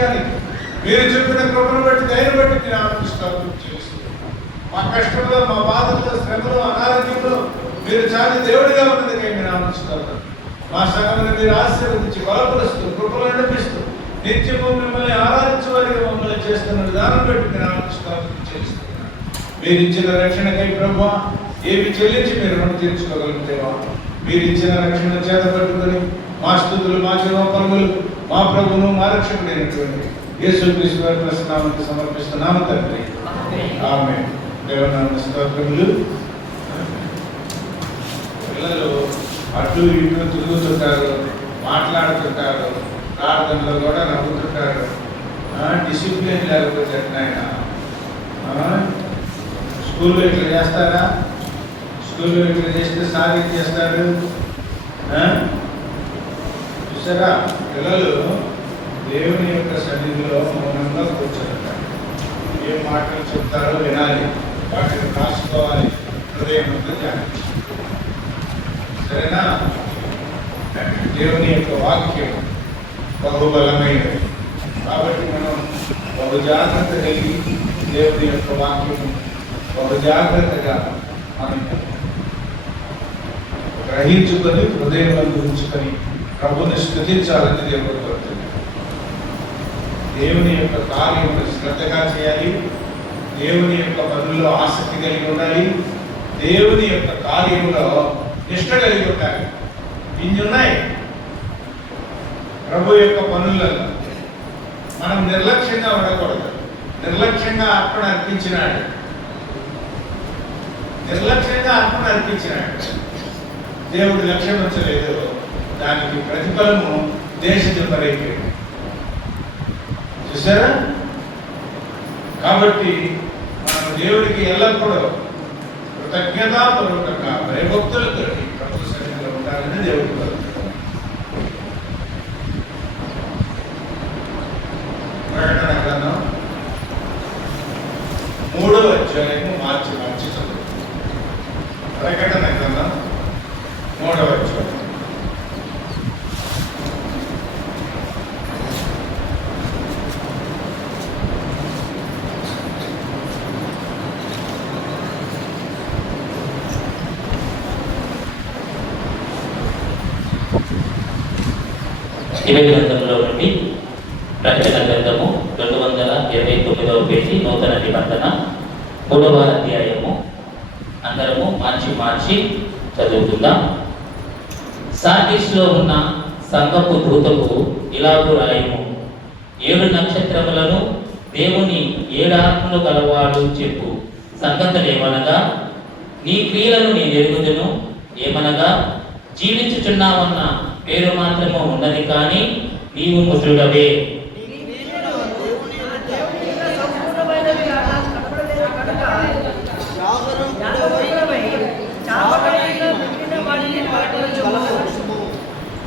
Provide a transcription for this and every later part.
చేయడానికి మీరు చెప్పిన కృపను బట్టి దయను బట్టి మీరు ఆనందిస్తాను చేస్తున్నాను. మా కష్టంలో, మా బాధల్లో, శ్రమలో, అనారోగ్యంలో మీరు చాలా దేవుడిగా ఉన్నదిగా మీరు ఆనందిస్తాను. మా సంఘంలో మీరు ఆశీర్వదించి బలపరుస్తూ కృపలు నడిపిస్తూ నిత్యము మిమ్మల్ని ఆరాధించవారిగా మమ్మల్ని చేస్తున్న విధానం బట్టి మీరు ఆనందిస్తాను చేస్తున్నాను. మీరు ఇచ్చిన రక్షణకై ప్రభువా ఏమి చెల్లించి మీరు రుణం తీర్చుకోగలుగుతావా? మీరు ఇచ్చిన రక్షణ చేత పట్టుకొని మా స్తుతులు, మా జీవపరములు మా ప్రభువును మా రక్షకుడైనటువంటి యేసుక్రీస్తు వారి నామమునకు సమర్పిస్తున్నాము తండ్రి. ఆమేన్. దేవుని నామమున స్తోత్రములు. పిల్లలు అటు ఇటు తిరుగుతుంటారు, మాట్లాడుతుంటారు, ప్రార్థనలో కూడా నవ్వుతుంటారు. డిసిప్లిన్ లేకపోతే ఎట్లయినా స్కూల్లో ఇట్లా చేస్తారా? స్కూల్లో ఇట్లా చేస్తే సార్ ఏం చేస్తారు? చూసారా, పిల్లలు దేవుని యొక్క సన్నిధిలో మౌనంగా కూర్చోంటారు. ఏ మాటలు చెప్తారో వినాలి, వాటిని రాసుకోవాలి, హృదయంతో ధ్యానించాలి. సరేనా? దేవుని యొక్క వాక్యం బహుబలమైనది కాబట్టి మనం బహు జాగ్రత్త కలిగి దేవుని యొక్క వాక్యం బహు జాగ్రత్తగా మనం గ్రహించుకొని హృదయంలో ఉంచుకొని ప్రభుని స్తుతించాలని దేవుడు కోరుతుంది. దేవుని యొక్క కార్యములు శ్రద్ధగా చేయాలి, దేవుని యొక్క పనుల్లో ఆసక్తి కలిగి ఉండాలి, దేవుని యొక్క కార్యములో నిష్ట కలిగి ఉండాలి. ఇన్ని ఉన్నాయి ప్రభు యొక్క పనులలో. మనం నిర్లక్ష్యంగా ఉండకూడదు. నిర్లక్ష్యంగా అర్పణ అర్పించినాడు, నిర్లక్ష్యంగా అర్పణ అర్పించినాడు. దేవుడు లక్ష్యం ఉంచలేదు, దానికి ప్రతిఫలము దేశదింపరైపోయింది. చూసారా? కాబట్టి మనం దేవుడికి ఎల్లప్పుడూ కృతజ్ఞతాపూర్వకంగా భయభక్తులతో ప్రభు సన్నిధిలో ఉండాలని దేవుడు కోరుతున్నాడు. ప్రకటన గ్రంథం 3వ అధ్యాయము మార్చి చదువు. ప్రకటన గ్రంథం 3వ అధ్యాయం. గ్రంథంలో నుండి ప్రకటన గ్రంథము 229వ పేజీ, నూతన నిబంధన 3వ అధ్యాయము. అందరము మార్చి చదువుకుందాం. సార్డిస్లో ఉన్న సంఘపు దూతకు ఇలాగు రాయము: 7 నక్షత్రములను దేవుని 7 ఆత్మలు గలవాడు చెప్పు సంగతులేమనగా, నీ క్రియలను నేను ఎరుగుదును. ఏమనగా, జీవించుచున్నావన్న పేరు మాత్రము ఉన్నది, కానీ నీవు మృతుడవే.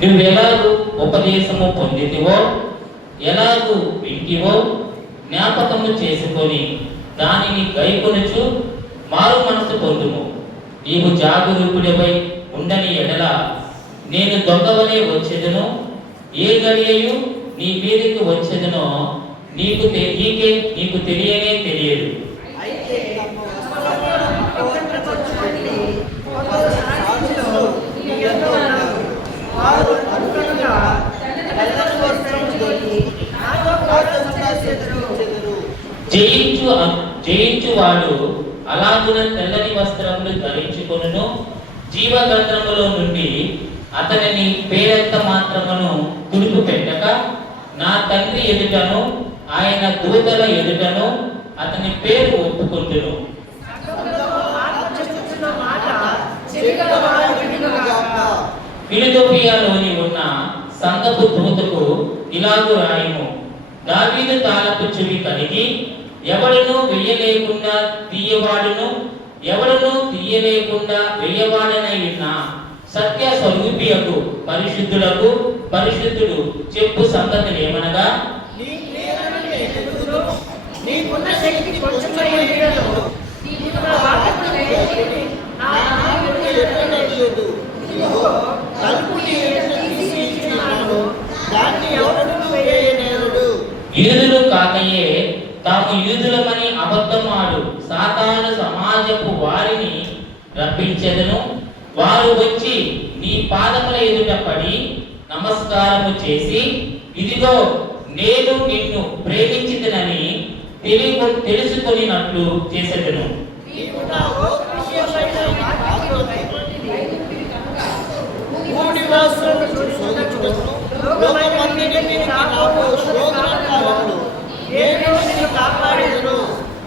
నువ్వెలాగూ ఉపదేశము పొందితివో, ఎలాగూ వింటివో జ్ఞాపకము చేసుకొని దానిని గైకొనుచు మారు మనసు పొందుము. నీవు జాగరూకుడివై ఉండని ఎడల నేను దొంగవనే వచ్చేదను, ఏ గడియయు నీ మీదకి వచ్చేదనో నీకు తెలియనే తెలియదు. జయించువాడు అలాగున తెల్లని వస్త్రములు ధరించుకొనును. జీవగ్రంథములో నుండి అతనిని పేరెంత మాత్రమును తుడుపు పెట్టక, నా తండ్రి ఎదుటను ఆయన దూతల ఎదుటను అతని పేరు ఒప్పుకుంటును. ఫిలదెల్ఫియాలోని ఉన్న సంఘపు దూతకు ఇలాగు రాయము: దావీదు తాళపు చెవి కలిగి ఎవడును వెయ్యలేకుండా తీయవాడును, ఎవడును తీయలేకుండా వెయ్యవాడనై ఉన్న సత్య స్వరూపియకు పరిశుద్ధులకు పరిశుద్ధుడు చెప్పు సంగతులు ఏమనగా, యూదులు కాకయే తాము యూదులమని అబద్ధమాడు సాతాను సమాజపు వారిని రప్పించెదను. వారు వచ్చి నీ పాదముల ఎదుట పడి నమస్కారము చేసి, ఇదిగో నేను నిన్ను ప్రేమించితినని తెలుసుకొనినట్లు చేసేదను.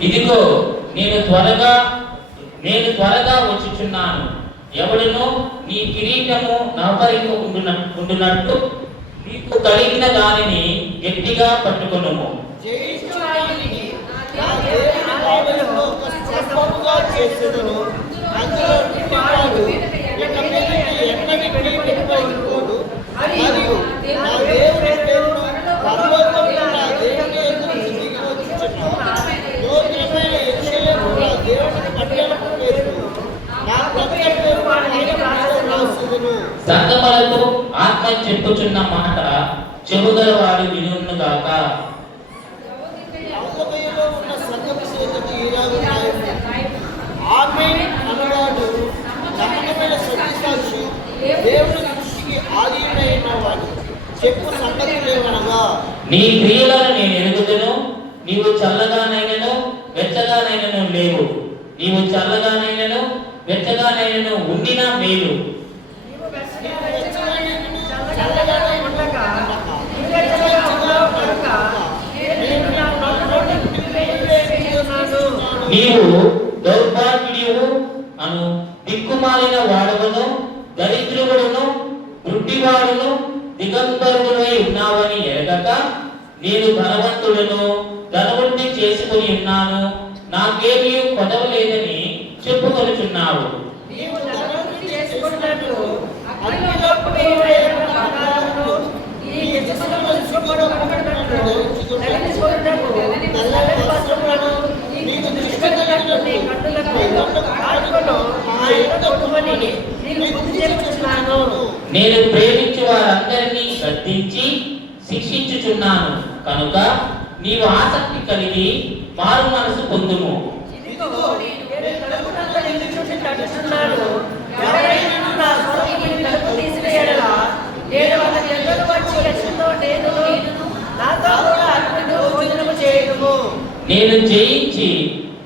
ఇదిగో నేను త్వరగా వచ్చుచున్నాను. ఎవడును నీ కిరీటము నవకరింపకుండునట్లు నీకు కలిగిన దానిని గట్టిగా పట్టుకొనుము. సంగములకు ఆత్మ చెప్పుచున్న మాట చెవుగలవాడు వినుగాక. నీ క్రియలను నేను ఎరుగుదును. నీవు చల్లగానైనను వెచ్చగానైనను లేవు. నీవు చల్లగానైనను వెచ్చగానైనను ఉండినా మేలు. నీవు దౌర్భాగ్యుడు అను దిక్కుమాలిన వాడవను, దరిద్రుడును, గుడ్డివాడును, దిగంబరుడై ఉన్నావని ఎరగక నేను ధనవంతుడును, ధనవంతుని చేసుకుని ఉన్నాను, నాకేమీ కొదవలేదని చెప్పుకొనుచున్నావు. నేను ప్రేమించు వారందరినీ గద్దించి శిక్షించుచున్నాను కనుక నీవు ఆసక్తి కలిగి మారు మనసు పొందుము. నేను జయించి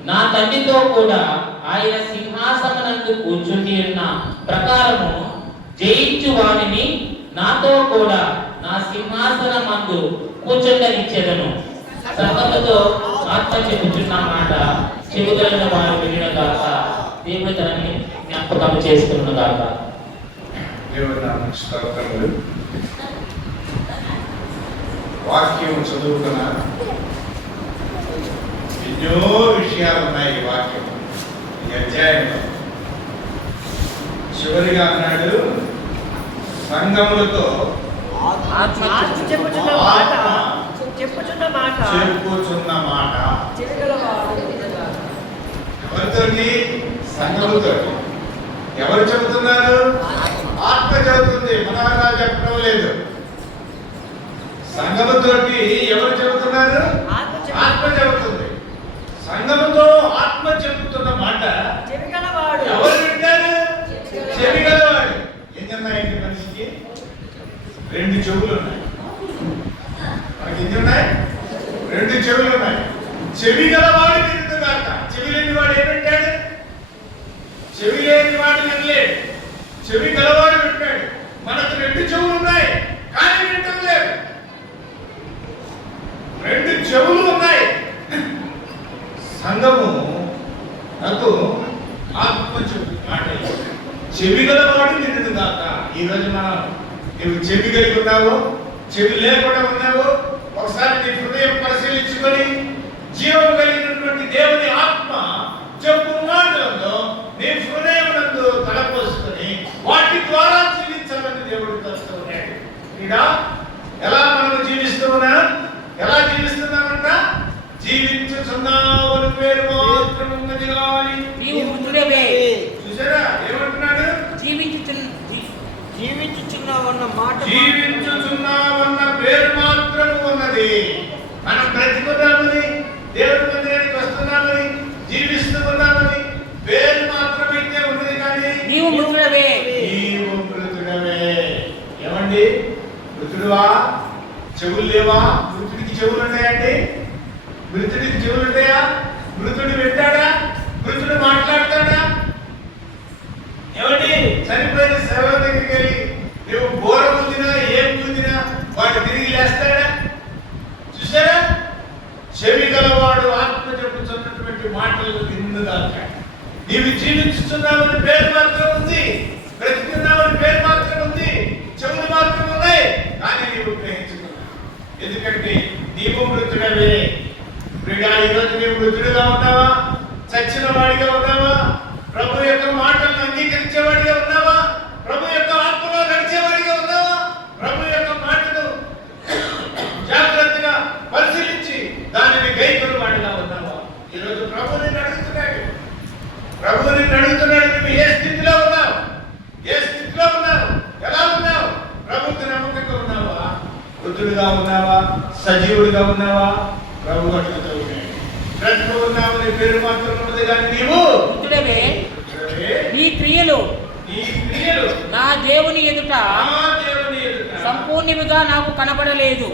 నా తండ్రితో కూడా ఆయన సింహాసనమందు కూర్చుండి ఉన్న ప్రకారము జయించు వానిని నాతో కూడా నా సింహాసనమందు కూర్చుండనిచ్చెదను. సంగముతో ఆత్మ చెప్పుచున్న మాట చెబుతున్న వారు వినుగాక. దేవుడు తనని జ్ఞాపకం చేసుకున్నగాక. వాక్యం చదువుకున్నా ఎన్నో విషయాలు ఉన్నాయి. ఈ వాక్యం ఈ అధ్యాయంలో చివరిగా అన్నాడు, సంఘములతో చెప్పుచున్న మాట. ఎవరితోటి? సంఘముతో. ఎవరు చెబుతున్నారు? ఆత్మ చెబుతుంది, మనవరా చెప్పడం లేదు. సంఘముతోటి ఎవరు చెబుతున్నారు? ఆత్మ చెబుతుంది. సంఘముతో ఆత్మ చెబుతున్న మాట ఎవరు వింటారు? చెవిగలవాడు. ఎన్నున్నాయండి మనిషికి? 2 చెవులు ఉన్నాయి. మనకి ఎన్ని ఉన్నాయి? 2 చెవులు ఉన్నాయి. చెవి గలవాడు వినుగాక. చెవి లేని వాడు ఏమంటాడు? చెవి లేని వాడు వినలేడు, చెవి గలవాడు వింటాడు. మనకు 2 చెవులు ఉన్నాయి కానీ వింటం లేదు. 2 చెవులు ఉన్నాయి. సంఘము నాకు ఆత్మ చెప్పు మాట చెవి గలవాడు వినుగాక. ఈరోజు నువ్వు చెవి కలిగి ఉన్నావు, చెవి లేకుండా ఉన్నావు. ఒకసారి నీ హృదయం పరిశీలించుకొని జీవం కలిగినటువంటి దేవుని ఆత్మ చెప్పు మాటలను నీ హృదయమునందు తలపోసుకొని వాటి ద్వారా జీవించాలని దేవుడు తలుస్తూ ఉన్నాడు. ఇలా ఎలా మనం జీవిస్తూ ఉన్నాం? ఎలా జీవిస్తున్నామంట? జీవించుచున్నావు పేరు మాత్రం ఉన్నది కానీ నీవు మృతుడవే. చూసారా ఏమంటున్నాడు? జీవించుచున్నావన్న మాట, జీవించుచున్నావన్న పేరు మాత్రం ఉన్నది. మనం బ్రతికున్నామని, దేవుని మందిరానికి వస్తున్నామని, జీవిస్తూ ఉన్నామని పేరు మాత్రమైతే ఉన్నది, కానీ నీవు మృతుడవే. నీవు మృతుడవే. ఏమండి, మృతుడువా? చెవులు లేవా? మృతుడికి చెవులు ఉంటాయండి? మృతుడికి చెవులు ఉంటాయా? మృతుడు వింటాడా? మృతుడు మాట్లాడతాడా? ఏమండి, చనిపోయిన శవం దగ్గరికి వెళ్ళి నువ్వు బోర ముందినా ఏం ముందినా వాడు తిరిగి లేస్తాడా? చూసారా? చెవి గలవాడు ఆత్మ చెప్పుతున్నటువంటి మాటలు విన్నుగాక. నీవు జీవించుతున్నావని పేరు మాత్రం ఉంది, బ్రతుకున్నావని పేరు మాత్రం ఉంది, చెవులు మాత్రం ఉన్నాయి, కానీ నీవు గ్రహించుకున్నావు. ఎందుకంటే నీవు మృతుడవే. ప్రియుడా, ఈరోజు నీవు మృతుడుగా ఉన్నావా? చచ్చిన వాడిగా ఉన్నావా? ప్రభు యొక్క మాటలను అంగీకరించేవాడిగా ఉన్నావా? ప్రభు యొక్క ఆత్మలో నడిచేవాడిగా ఉన్నావా? ప్రభు యొక్క మాటను జాగ్రత్తగా పరిశీలించి దానిని గైకొనే వాడిగా ఉన్నావా? ఈరోజు ప్రభు నిన్ను అడుగుతున్నాడు. ప్రభు నిన్ను అడుగుతున్నాడు, నువ్వు ఏ స్థితిలో ఉన్నావు? ఏ స్థితిలో ఉన్నావు? ఎలా ఉన్నావు? ప్రభుకు నమ్మకంగా ఉన్నావా? మృతుడుగా ఉన్నావా? సజీవుడిగా ఉన్నావా? ప్రభు అడుగుతూ ఉన్నాడు. బ్రతుకు ఉన్నావని పేరు మాత్రం ఉన్నది, కానీ నీవు మృతుడవే. నీ క్రియలు నా దేవుని ఎదుట సంపూర్ణముగా నాకు కనబడలేదు.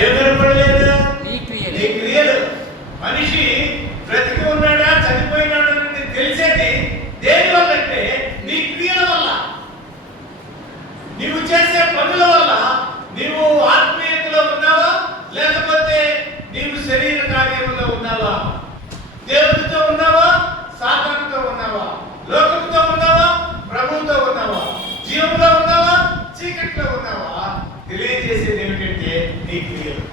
ఏం కనపడలేదు? నీ నీ క్రియలు. మనిషి బ్రతికి ఉన్నాడా చనిపోయినాడా అని తెలిసేది దేని వల్ల అంటే నీ క్రియల వల్ల, నీవు చేసే పనుల వల్ల. నీవు ఆత్మీయతలో ఉన్నావా, లేకపోతే నీవు శరీర కార్యములో ఉన్నావా? దేవుడితో ఉన్నావా, సాతానుతో ఉన్నావా? లోకంతో ఉన్నావా, ప్రభువుతో ఉన్నావా? జీవంలో ఉన్నావా, చీకట్లో ఉన్నావా? తెలియజేసేది ఏమిటంటే నీ క్రియలు.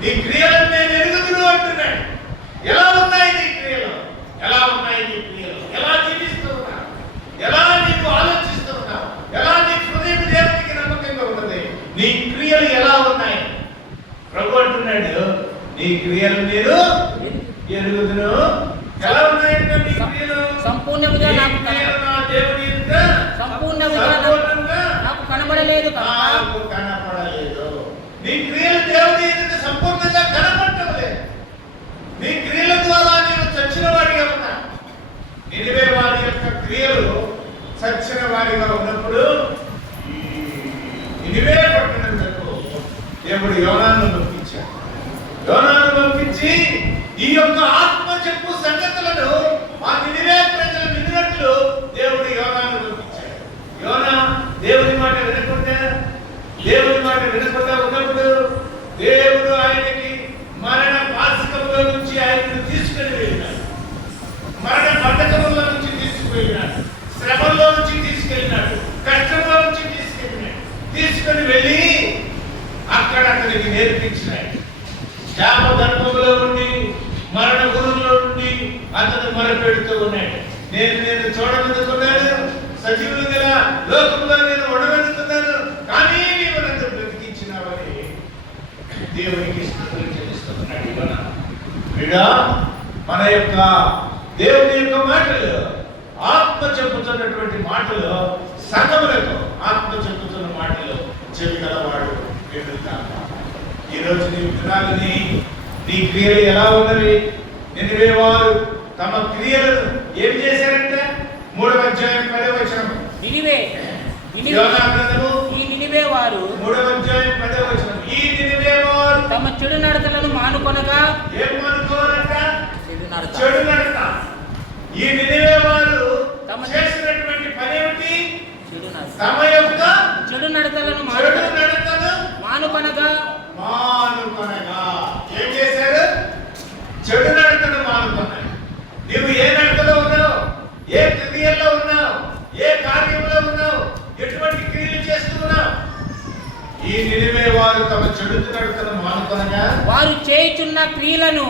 నీ క్రియలను నేను ఎరుగుదును అంటున్నాడు. ఎలా ఉన్నాయి నీ క్రియలు? ఎలా ఉన్నాయి నీ క్రియలు? ఎలా జీవిస్తూ ఉన్నావు? ఎలా నీవు ఆలోచిస్తూ ఉన్నావు? ఎలా నీ హృదయం దేవునికి నమ్మకంగా ఉన్నది? నీ క్రియలు ఎలా ఉన్నాయి? ప్రభు అంటున్నాడు, నీ క్రియలు నేను ఎరుగుదును. ఎలా ఉన్నాయంటే నీ క్రియలు సంపూర్ణముగా నాకు దేవుని ఎదుట నాకు కనబడలేదు. నాకు కనపడలేదు. నీ క్రియలు దేవుని ఎదుట సంపూర్ణంగా కనపడలేదు. నీ క్రియల ద్వారా నీవు చచ్చిన వాడిగా ఉన్నా. నినివే వారి యొక్క క్రియలు చచ్చిన వాడిగా ఉన్నప్పుడు నినివే పట్టణంలో దేవుడు యోనాను పంపించాడు. యోనాను పంపించి ఈ యొక్క ఆత్మ చెప్పు సంగతులను మా నినివే ప్రజలు వినినట్లు దేవుడు యోనాను పంపించాడు. యోనా దేవుని మాట వినకుండా ఉన్నప్పుడు దేవుడు ఆయనకి మరణ పాశికంలో నుంచి ఆయనను తీసుకుని వెళ్ళినాడు. మరణ బంధకముల నుంచి తీసుకువెళ్ళినాడు. శ్రమలో నుంచి తీసుకెళ్ళినాడు. కష్టంలో నుంచి తీసుకుని వెళ్ళి అక్కడ అతనికి నేర్పించినాడు. శాప గర్భంలో ఉండి, మరణ గురువులో ఉండి అతను మొరపెడుతూ ఉన్నాడు. నేను చూడగలుగుతున్నాను, సజీవులు గల లోకంలో నేను ఉండగలుగుతున్నాను, కానీ నీవు నన్ను బ్రతికించినావని దేవునికి స్తుతులు చెల్లిస్తున్నాడు. మన యొక్క దేవుని యొక్క మాటలు, ఆత్మ చెప్పుతున్నటువంటి మాటలు, సంగములకు ఆత్మ చెప్పుతున్న మాటలు చెవి గలవాడు వినుగాక. ఈరోజు నీ వినాలని, నీ క్రియలు ఎలా ఉన్నవి? నినివే వారు తమ క్రియలను ఏం చేశారంటే 3వ అధ్యాయం 10వ వచనం. ఈ నినివే వారు 3వ అధ్యాయం 10వ వచనం. ఈ నినివే వారు తమ చెడు నడతలను మానుకొనగా. ఏం మానుకోవాలంట? చెడు నడత. ఈ నినివే వారు చేసినటువంటి పని ఏమిటి? తమ యొక్క చెడు నడతలను మానుకొనగా. ఏం చేశారు? చెడు నడతను మానుకున్నాడు. నీవు ఏ నడతలో ఉన్నావు? ఏ క్రియల్లో ఉన్నావు? ఏ కార్యంలో ఉన్నావు? ఎటువంటి క్రియలు చేస్తున్నావు? ఈ నినివే వారు తమ చెడు నడతను మానుకొనగా వారు చేయుచున్న క్రియలను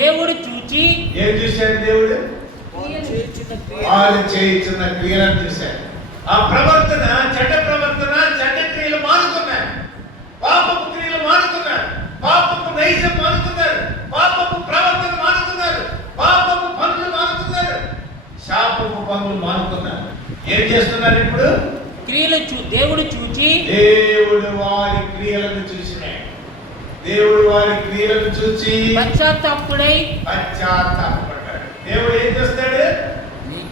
దేవుడు చూచి. ఏం చూశాడు దేవుడు? వారు చేయుచున్న క్రియలను చూశాడు. ఆ ప్రవర్తన, చెడ్డ ప్రవర్తన, చెడ్డ క్రియలు మానుకున్నారు. పాపపు క్రియలు మానుకున్నారు. పాపపు నైజం మానుకున్నారు. పాపపు ప్రవర్తన మానుకున్నారు. పాపపు పనులు మానుకున్నారు. శాపపు పనులు మానుకున్నారు. ఏం చేస్తున్నారు ఇప్పుడు? దేవుడు చూచి, దేవుడు వారి క్రియలను చూసినాడు. దేవుడు వారి క్రియలను చూసి పశ్చాత్తాపకుడై పశ్చాత్తాపడ్డాడు. దేవుడు ఏం చూస్తాడు?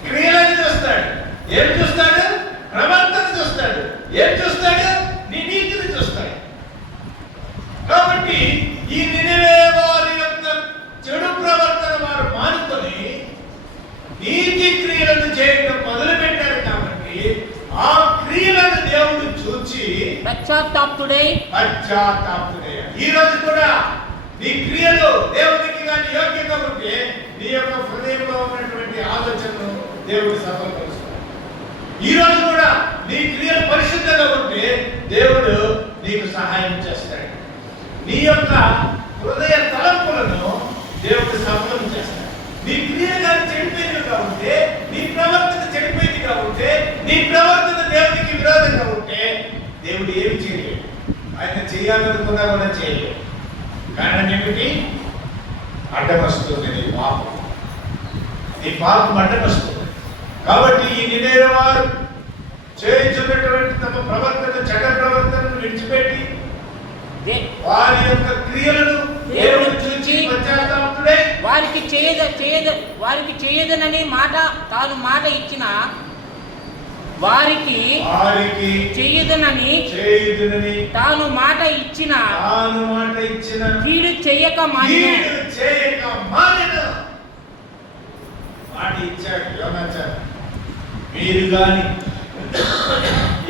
క్రియలను చూస్తాడు. ఏం చూస్తాడు? ప్రవర్తన చూస్తాడు. ఏం చూస్తాడు? నీ నీతిని చూస్తాడు. కాబట్టి ఈ నినివే వారి యొక్క చెడు ప్రవర్తన వారు మానుకొని నీతి క్రియలను చేయడం మొదలు పెట్టారు. కాబట్టి ఆ క్రియలను దేవుడు చూచి పశ్చాత్తాపకుడై ఈ రోజు కూడా నీ క్రియలు దేవునికి కానీ యోగ్యంగా ఉంటే నీ యొక్క హృదయంలో ఉన్నటువంటి ఆలోచనను దేవుడు సఫలపరుస్తాడు. ఈ రోజు కూడా నీ క్రియలు పరిశుద్ధంగా ఉంటే దేవుడు నీకు సహాయం చేస్తాడు. నీ యొక్క హృదయ తలంపులను దేవుడు సఫలం చేస్తాడు. నీ క్రియలు కానీ చెడిపోయినగా ఉంటే, నీ ప్రవర్తన చెడిపోయిందిగా ఉంటే, నీ ప్రవర్తన దేవునికి విరోధంగా ఉంటే దేవుడు ఏమి చేయలేడు. ఆయన చేయాలనుకున్నా కూడా చేయలేడు. కారణం ఏమిటి? అడ్డం వస్తుంది నీ పాపం. నీ పాపం అడ్డం వస్తుంది. కాబట్టి ఈ నినివే వారు చేయించున్నటువంటి తమ ప్రవర్తన, చెడ్డ ప్రవర్తనను విడిచిపెట్టి వారి యొక్క క్రియలను దేవుడు చూచి పశ్చాత్తాపకుడై వారికి చేయదనని తాను మాట ఇచ్చిన వారికి చేయదనని తాను మాట ఇచ్చిన కీడు చేయక మానెను. మాట ఇచ్చాడు యోనాచారు. మీరు గాని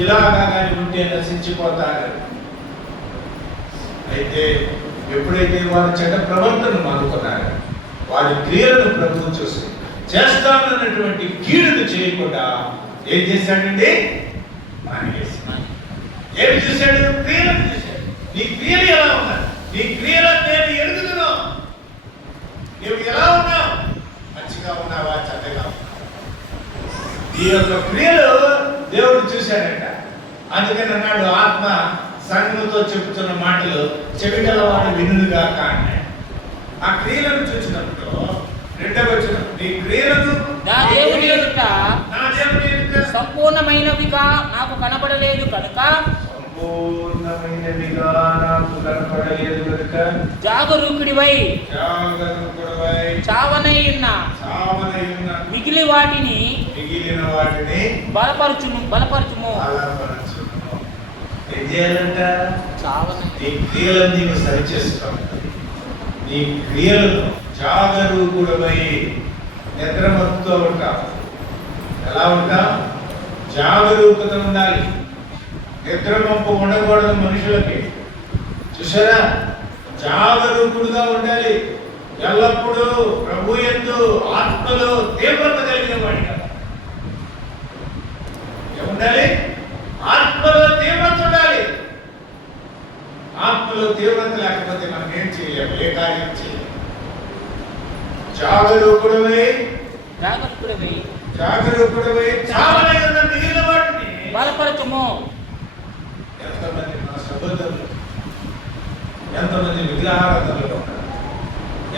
ఇలాగా కానీ ఉంటే నశించిపోతారు. అయితే ఎప్పుడైతే వారు చెడ్డ ప్రవర్తన మానుకున్నారో వారి క్రియలను ప్రభువు చూసి చేస్తానన్నటువంటి కీడును చేయకుండా ఏం చేశాడండి? మానేసి. ఏమి చూశాడు? క్రియలను చూశాడు. నీ క్రియలు ఎలా ఉన్నాయి? నీ క్రియలను నేను ఎరుగుతున్నావు. నువ్వు ఎలా ఉన్నావు? మంచిగా ఉన్నావా? చెడ్డగా ఉన్నావా? ఈ యొక్క క్రియలు దేవుడు చూశాడంట. అందుకని అన్నాడు, ఆత్మ సంఘముతో చెబుతున్న మాటలు చెవిగలవాడు వినుగాక అన్నాడు. ఆ క్రియలను చూసినప్పుడు రెండవ వచనం, నీ క్రియలను నా దేవుని ఎదుట సంపూర్ణమైనవిగా నాకు కనబడలేదు కనుక జాగరూకుడివై చావనై ఉన్న మిగిలిన వాటిని బలపరచుము. ఏం చేయాలంట? నీ క్రియలను నీవు సరిచేస్తావు. నీ క్రియలను జాగరూకుడమై నిద్రమత్తుతో ఉంటావు. ఎలా ఉంటావు? జాగరూకత ఉండాలి. నిద్రమప్పు ఉండకూడదు మనుషులకి. చూసారా? జాగరూకుడుగా ఉండాలి. ఎల్లప్పుడూ ప్రభు యందు ఆత్మలో తీవ్రత కలిగిన వాడిగా ఏముండాలి? ఆత్మలో తీవ్రత ఉండాలి. ఆత్మలో తీవ్రత లేకపోతే మనం ఏం చేయలేము, ఏ కార్యం చేయలేము. జాగరూకుడమై చావనై ఉన్న మిగిలిన వాటిని బలపరచుము. ఎంతమంది మన సహోదరులు ఎంతమంది విగ్రహారాధనలో ఉన్నారు,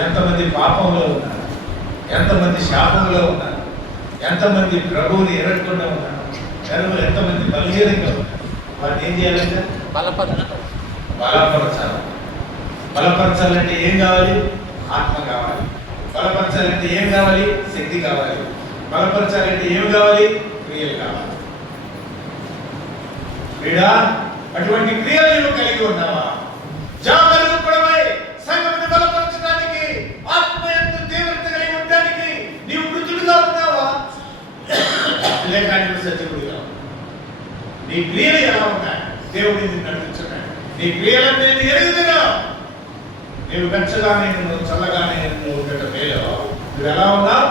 ఎంతమంది పాపంలో ఉన్నారు, ఎంతమంది శాపంలో ఉన్నారు, ఎంతమంది ప్రభువుని ఎరగకుండా ఉన్నారు, జనములు ఎంతమంది బలహీనంగా ఉన్నారు. వాటిని ఏం చేయాలంటే బలపరచాలి. బలపరచాలంటే ఏం కావాలి? ఆత్మ కావాలి. బలపరచాలంటే ఏం కావాలి? శక్తి కావాలి. బలపరచాలంటే ఏం కావాలి? క్రియలు కావాలి. వీడా అటువంటి క్రియలు నువ్వు కలిగి ఉన్నావా? జాగరూకుడమై సంఘమును బలపరచడానికి, ఆత్మ యందు తీవ్రత కలిగి ఉండడానికి నీవు మృతుడుగా ఉన్నావా? లేక నీవు సజీవుడిగా? నీ క్రియలు ఎలా ఉన్నాయి? దేవుడు నిన్ను నడిపించున్నాడు. నీ క్రియలను నేను ఎరుగుదును. నీవు వెచ్చగానే నువ్వు చల్లగానే నువ్వు గత మేలో నువ్వు ఎలా ఉన్నావు?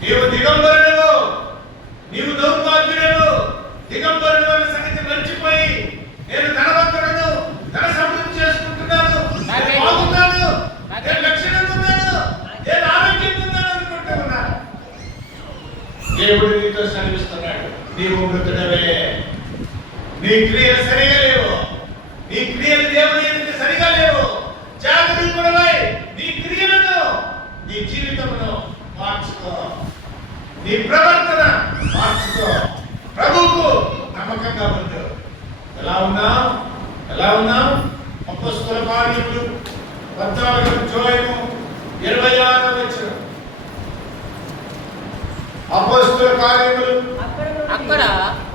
నీవు దిగంబరుడు, నీవు దౌర్భాగ్యుడు. దిగంబరుడు అనే సంగతి మర్చిపోయి నేను ధనవంతుడను, ధన సమృద్ధి చేసుకుంటున్నాను, నేను బాగున్నాను, నేను లక్షణంగా ఉన్నాను, నేను ఆరోగ్యంగా ఉన్నాను అనుకుంటూ ఉన్నాను. దేవుడు నీతో సెలవిస్తున్నాడు, నీవు మృతుడవే. నీ క్రియలు సరిగా లేవు. నీ క్రియలు దేవుని ఎదుట సరిగా లేవు. జాగరూకుడవై నీ క్రియలను, నీ జీవితంలో మార్చుకో. నీ ప్రవర్తన మార్చుకో. ప్రభువుకు నమ్మకంగా ఉండు. ఎలా ఉన్నావు? అపొస్తలుల కార్యములు 14:26. అపొస్తలుల కార్యములు అక్కడ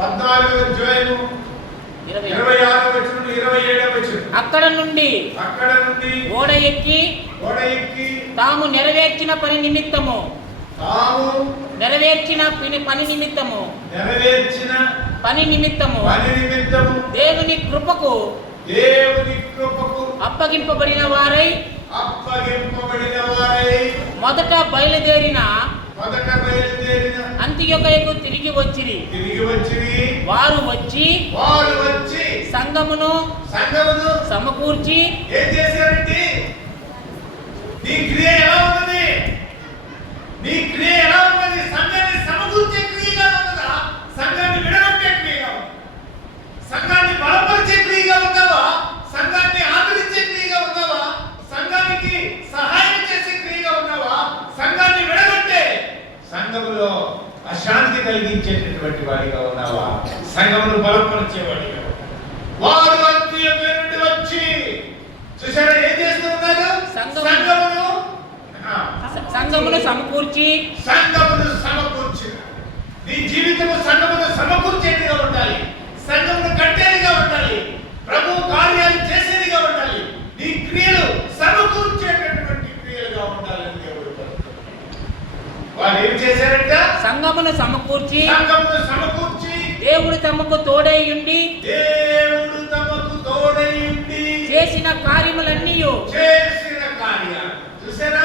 14:26-27. అక్కడ నుండి ఓడ ఎక్కి తాము నెరవేర్చిన పని నిమిత్తము దేవుని కృపకు అప్పగింపబడిన వారై మొదట బయలుదేరిన అంతియొకయకు తిరిగి వచ్చిరి. వారు వచ్చి సంఘమును సమకూర్చి ఏం చేశారండి? నీ క్రియ ఎలా ఉన్నది? సంఘాన్ని సమకూర్చే క్రియగా ఉన్నదా? సంఘాన్ని విడగొట్టే క్రియగా ఉందా? సంఘాన్ని బలపరిచే క్రియగా ఉన్నావా? సంఘాన్ని ఆదరించే క్రియగా ఉన్నావా? సంఘానికి సహాయం చేసే క్రియగా ఉన్నావా? సంఘాన్ని విడగొట్టే, సంఘములో అశాంతి కలిగించేటటువంటి వాడిగా ఉన్నావా? సంఘమును బలపరిచేవాడిగా వారు అంత్యోక్య నుండి వచ్చి చూసారా ఏం చేస్తూ ఉన్నారు? సంఘమును సమకూర్చి నీ జీవితము సంఘమును సమకూర్చేదిగా ఉండాలి. సంఘమును కట్టేదిగా ఉండాలి. ప్రభు కార్యాలు చేసేదిగా ఉండాలి. నీ క్రియలు సమకూర్చేటటువంటి క్రియలుగా ఉండాలని దేవుడు వారు ఏం చేశారంట? సంఘమును సమకూర్చి దేవుడు తమకు తోడై ఉండి చేసిన కార్యములన్నీ చూసారా?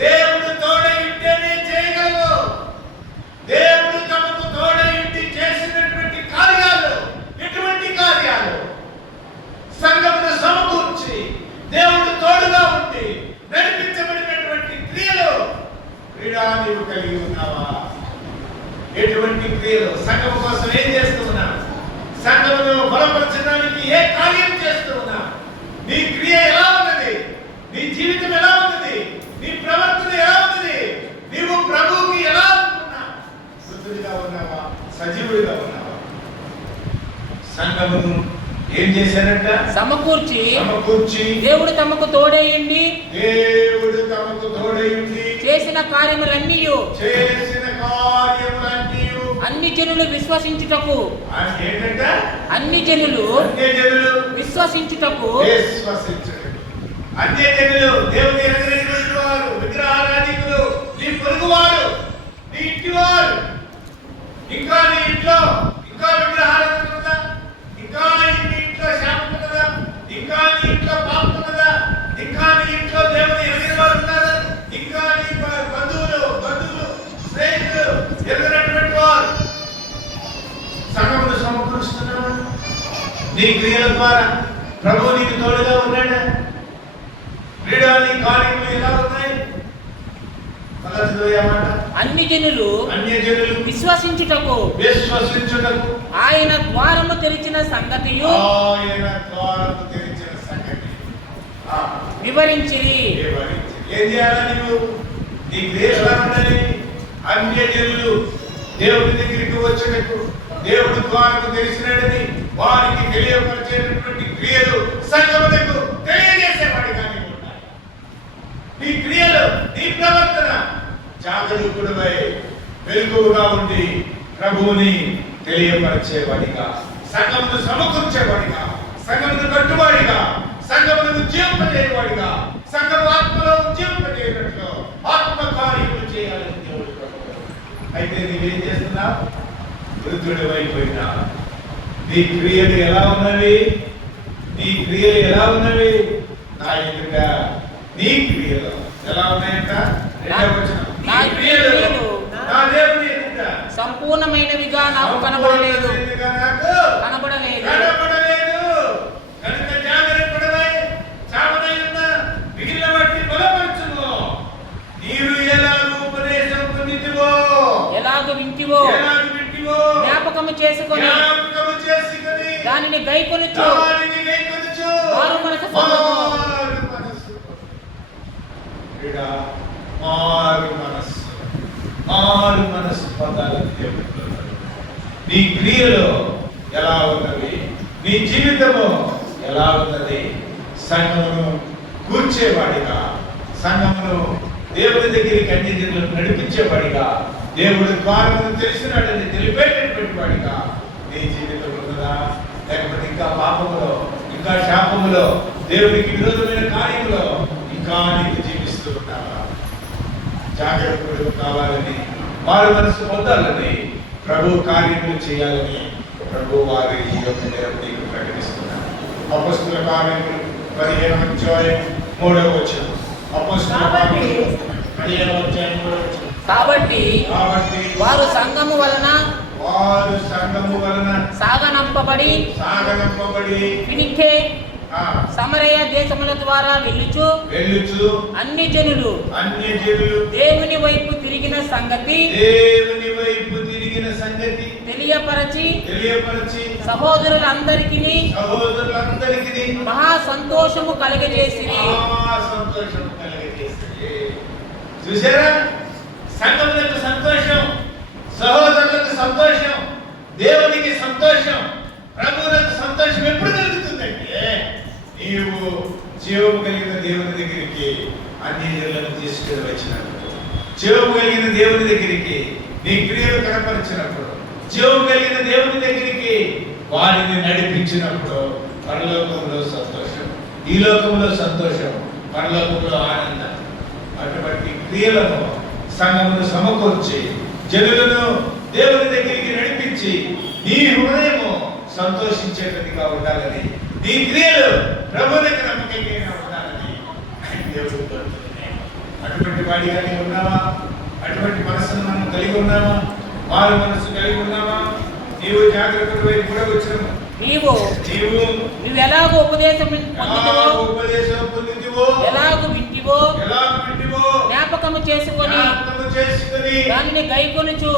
దేవుడు తోడై ఉంటేనే చేయగలవు. దేవుడు తమకు తోడై ఉండి చేసినటువంటి కార్యాలు ఎటువంటి కార్యాలు? సంఘమును సమకూర్చి దేవుడు తోడుగా ఉండి నడిపించబడినటువంటి క్రియలు. క్రీడా నీవు కలిగి ఉన్నావా? ఎటువంటి క్రియలు? సంఘము కోసం ఏం చేస్తూ ఉన్నావు? సంఘమును బలపరచడానికి ఏ కార్యం చేస్తూ ఉన్నావు? నీ క్రియ ఎలా ఉన్నది? నీ జీవితం ఎలా ఉన్నది? నీ ప్రవర్తన ఎలా ఉన్నది? నీవు ప్రభువుకి ఎలా ఉంటున్నావు? శుద్ధుడిగా ఉన్నావా? సజీవుడిగా ఉన్నావా? సంఘమును ఏం చేశారంట? సమకూర్చి దేవుడు తమకు తోడైండి చేసిన కార్యములన్నీ అన్ని జనులు విశ్వసించుటకు అన్ని జనులు విశ్వసించుటకు అన్య జనులు దేవుని ఎరగనటువంటి వారు, విగ్రహారాధికులు, నీ పొరుగువారు, నీ ఇంటివారు, ఇంకా నీ ఇంట్లో ఇంకా విగ్రహారాధన ఉన్నదా? ఇంకా నీ ఇంట్లో శాపం ఉన్నదా? ఇంకా నీ ఇంట్లో పాపం ఉన్నదా? ఇంకా నీ ఇంట్లో దేవుని ఎరగని వారు ఉన్నారా? ఇంకా నీ బంధువులు స్నేహితులు ఎరగనటువంటి వారు సంఘమును సమకూరుస్తున్నావా? నీ క్రియల ద్వారా ప్రభువు నీకు తోడుగా ఉన్నాడా? క్రీడాని కార్యములు ఎలా ఉన్నాయి? అన్ని జనులు విశ్వసించుటకు ఆయన ద్వారము తెరిచిన సంగతియు వివరించిరి. ఏం చేయాలి నువ్వు? నీ క్రియ ఎలా ఉండాలి? అన్య జనులు దేవుడి దగ్గరికి వచ్చేటట్టు దేవుడి ద్వారము తెరిచినదని వారికి తెలియపరిచేటటువంటి క్రియలు సంఘమునకు తెలియజేసేవాడిగా నీ క్రియలు, నీ ప్రవర్తన జాగరూకుడివై వెలుగుగా ఉండి ప్రభువుని తెలియపరిచేవాడిగా, సంఘమును సమకూర్చేవాడిగా, సంఘమును కట్టువాడిగా, సంఘమును ఉజ్జీవింపజేయవాడిగా, సంఘము ఆత్మలో ఉజ్జీవింపజేయనట్లు ఆత్మ కార్యములు చేయాలని దేవుడు. అయితే నీవేం చేస్తున్నావు? వృద్ధుడివైపోయినా నీ క్రియలు ఎలా ఉన్నవి? నా ఎదుట నీ క్రియలు ఎలా ఉన్నాయంట? సంపూర్ణమైనవిగా నాకు కనబడలేదు. కనుక జాగ్రత్తపడవై చావనయున్న మిగిలిన వాటిని బలపరచుము. నీవు ఎలాగూ ఉపదేశం పొందితివో, ఎలాగూ వింటివో జ్ఞాపకము చేసుకొని దానిని గైకొనుచు మారు మనసు మారు మనసు పొందాలని దేవుడు కోరుతాడు. నీ క్రియలో ఎలా ఉన్నది, నీ జీవితము ఎలా ఉన్నది, సంఘమును కూర్చేవాడిగా, సంఘమును దేవుని దగ్గరికి అన్ని జనులను నడిపించేవాడిగా, దేవుడి ద్వారమును తెలిసినాడని తెలిపేటటువంటి వాడిగా నీ జీవితం ఉన్నదా? లేకపోతే ఇంకా పాపములో, ఇంకా శాపములో, దేవునికి విరోధమైన కార్యములో ఇంకా నీకు జీవిస్తూ ఉంటావా? జాగ్రత్తలు కావాలని, వారి మనసు పొందాలని, ప్రభు కార్యములు చేయాలని ప్రభు వారి ఈ యొక్క నీకు ప్రకటిస్తున్నారు. అపొస్తలుల కార్యములు 15వ అధ్యాయం 3వ వచనం. అపొస్తలుల కార్యములు 15వ అధ్యాయం 3వ వచనం. కాబట్టి వారు సంఘము వలన సాగనంపబడి ఫినికే సమరయ దేశముల ద్వారా వెళ్ళుచు అన్ని జనులు దేవుని వైపు తిరిగిన సంగతి తెలియపరచి సహోదరులందరికీ మహా సంతోషము కలగజేసిరి. చూసారా? సంఘములకు సంతోషం, సహోదరులకు సంతోషం, దేవునికి సంతోషం, ప్రభువులకు సంతోషం ఎప్పుడు కలుగుతుందంటే నీవు జీవము కలిగిన దేవుని దగ్గరికి అన్ని జనులను తీసుకుని వచ్చినప్పుడు, జీవము కలిగిన దేవుని దగ్గరికి నీ క్రియలు కనపరిచినప్పుడు, జీవము కలిగిన దేవుని దగ్గరికి వారిని నడిపించినప్పుడు పరలోకంలో సంతోషం, ఈ లోకంలో సంతోషం, పరలోకంలో ఆనందం. అటువంటి క్రియలను సంఘమును సమకూర్చి జనులను దేవుని దగ్గరికి నడిపించి నీ హృదయము సంతోషించేటదిగా ఉండాలని, నీ క్రియలు ప్రభువునికి నమ్మకంగా ఉండాలని దేవుడు కోరుతున్నాడు. అటువంటి వాడిగానే ఉన్నావా? అటువంటి మనసును మనం కలిగి ఉన్నామా? వారి మనసు కలిగి ఉన్నావా? నీవు జాగ్రత్తగా వైపు కూడా వచ్చినావు. నీవు ఎలాగో ఉపదేశం పొందితివో ఎలాగో వింటివో జ్ఞాపకము చేసుకొని దానిని గైకొనుచు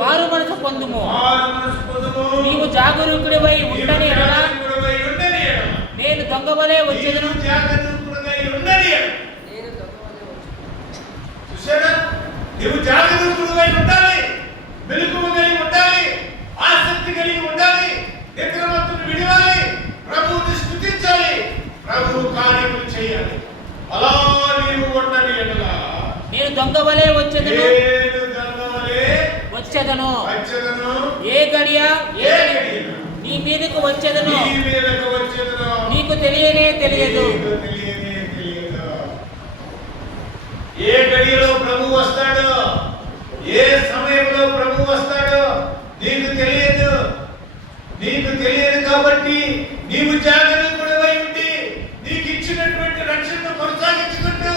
మారు మనసు పొందుము. నీవు జాగరూకుడివై ఉండని ఎడల నేను దొంగవలే వచ్చేదను. నీవు జాగరూకుడివై ఉండాలి, మెలకువ కలిగి ఉండాలి, ఆసక్తి కలిగి ఉండాలి, నిద్రమత్తును విడివాలి, ప్రభువుని స్తుతించాలి, ప్రభువు కార్యములు చేయాలి. అలా నీవు ఉండని ఎడల నేను దొంగవలే వచ్చేదను. ఏ గడియ నీ మీదకు వచ్చేదను నీకు తెలియనే తెలియదు. ఏ గడియలో ప్రభు వస్తాడో, ఏ సమయంలో ప్రభు వస్తాడో నీకు తెలియదు. నీకు తెలియదు కాబట్టి నీవు జాగరూకుడివై ఉండి నీకు ఇచ్చినటువంటి రక్షణను కొనసాగించుకుంటూ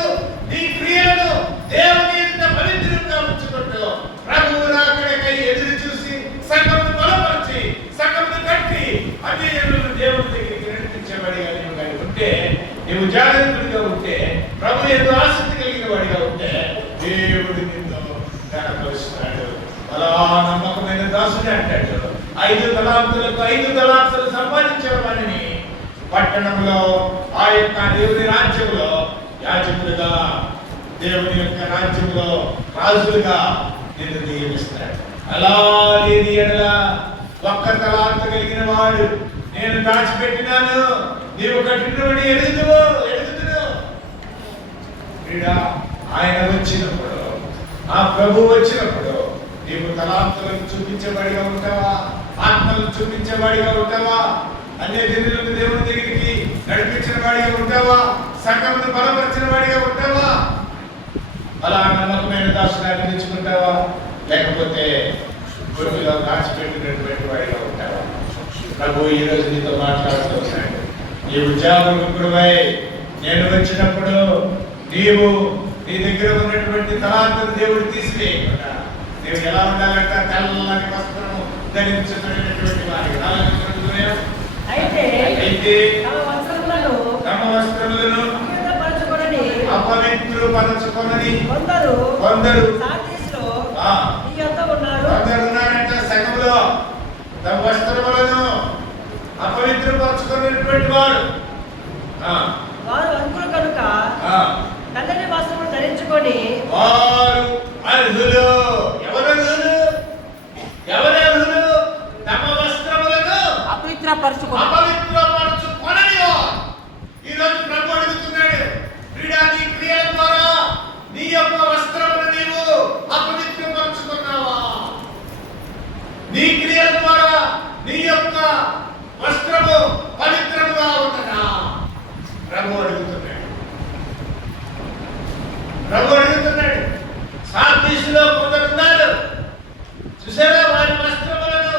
నీ క్రియలను దేవుని ఎదుట పవిత్రంగా ఉంచుకుంటూ ప్రభువు రాకడకై ఎదురు చూసి సంఘమును బలపరిచి సంఘమును కట్టి అన్ని జనులను దేవుని దగ్గరికి నడిపించేవాడిగా నీవు కానీ ఉంటే, నీవు జాగరూకుడిగా ఉంటే, ప్రభు ఎంతో ఆసక్తి కలిగిన వాడిగా ఉంటే దేవుడు నిన్ను కనపరుస్తాడు. అలా నమ్మకమైన దాసుని అంటాడు, 5 తలాంతులకు 5 తలాంతులు సంపాదించే వాడిని పట్టణంలో ఆ యొక్క దేవుని రాజ్యంలో యాజకులుగా, దేవుని యొక్క రాజ్యంలో రాజులుగా నిన్ను నియమిస్తాడు. అలా లేని ఎడల 1 తలాంతు కలిగిన వాడు నేను దాచిపెట్టినాను, నీవు కట్టినవాడి ఎదుగుతువు. ఆయన వచ్చినప్పుడు, ఆ ప్రభు వచ్చినప్పుడు నీవు తలాంతులను చూపించేవాడిగా ఉంటావా? ఆత్మలను చూపించేవాడిగా ఉంటావా? అన్య జనులను దేవుని దగ్గరికి నడిపించిన వాడిగా ఉంటావా? సంఘమును బలపరిచిన వాడిగా ఉంటావా? అలా నమ్మకమైన దాసుని అందించుకుంటావా? లేకపోతే గొర్రెలో దాచిపెట్టినటువంటి వాడిగా ఉంటావా? ప్రభు ఈ రోజు నీతో మాట్లాడుతూ ఉన్నాడు. నీవు జాగరూకుడివై నేను వచ్చినప్పుడు నీవు నీ దగ్గర ఉన్నటువంటి తలాంతును దేవుడు తీసివేయకుండా నీవు ఎలా ఉండాలంట? తెల్లని వస్త్రము ధరించుకునేటువంటి వాడిగా. అయితే తమ వస్త్రములను అపవిత్రపరచుకొనని కొందరు ఉన్నారంట. సంఘములో తమ వస్త్రములను అపవిత్రపరచుకునేటువంటి వారు అనుకులు కనుక నల్లని వస్త్రములు ధరించుకొని వారు అపవిత్రపరచుకుని ఈ రోజు ప్రభు అడుగుతున్నాడు, ప్రియుడా, నీ క్రియల ద్వారా నీ యొక్క వస్త్రమును నీవు అపవిత్రపరచుకున్నావా? నీ క్రియల ద్వారా నీ యొక్క వస్త్రము పవిత్రముగా ఉన్నదా? ప్రభు అడుగుతున్నాడు. సార్దీసులో కొందరున్నారు, చూసారా, వారి వస్త్రములను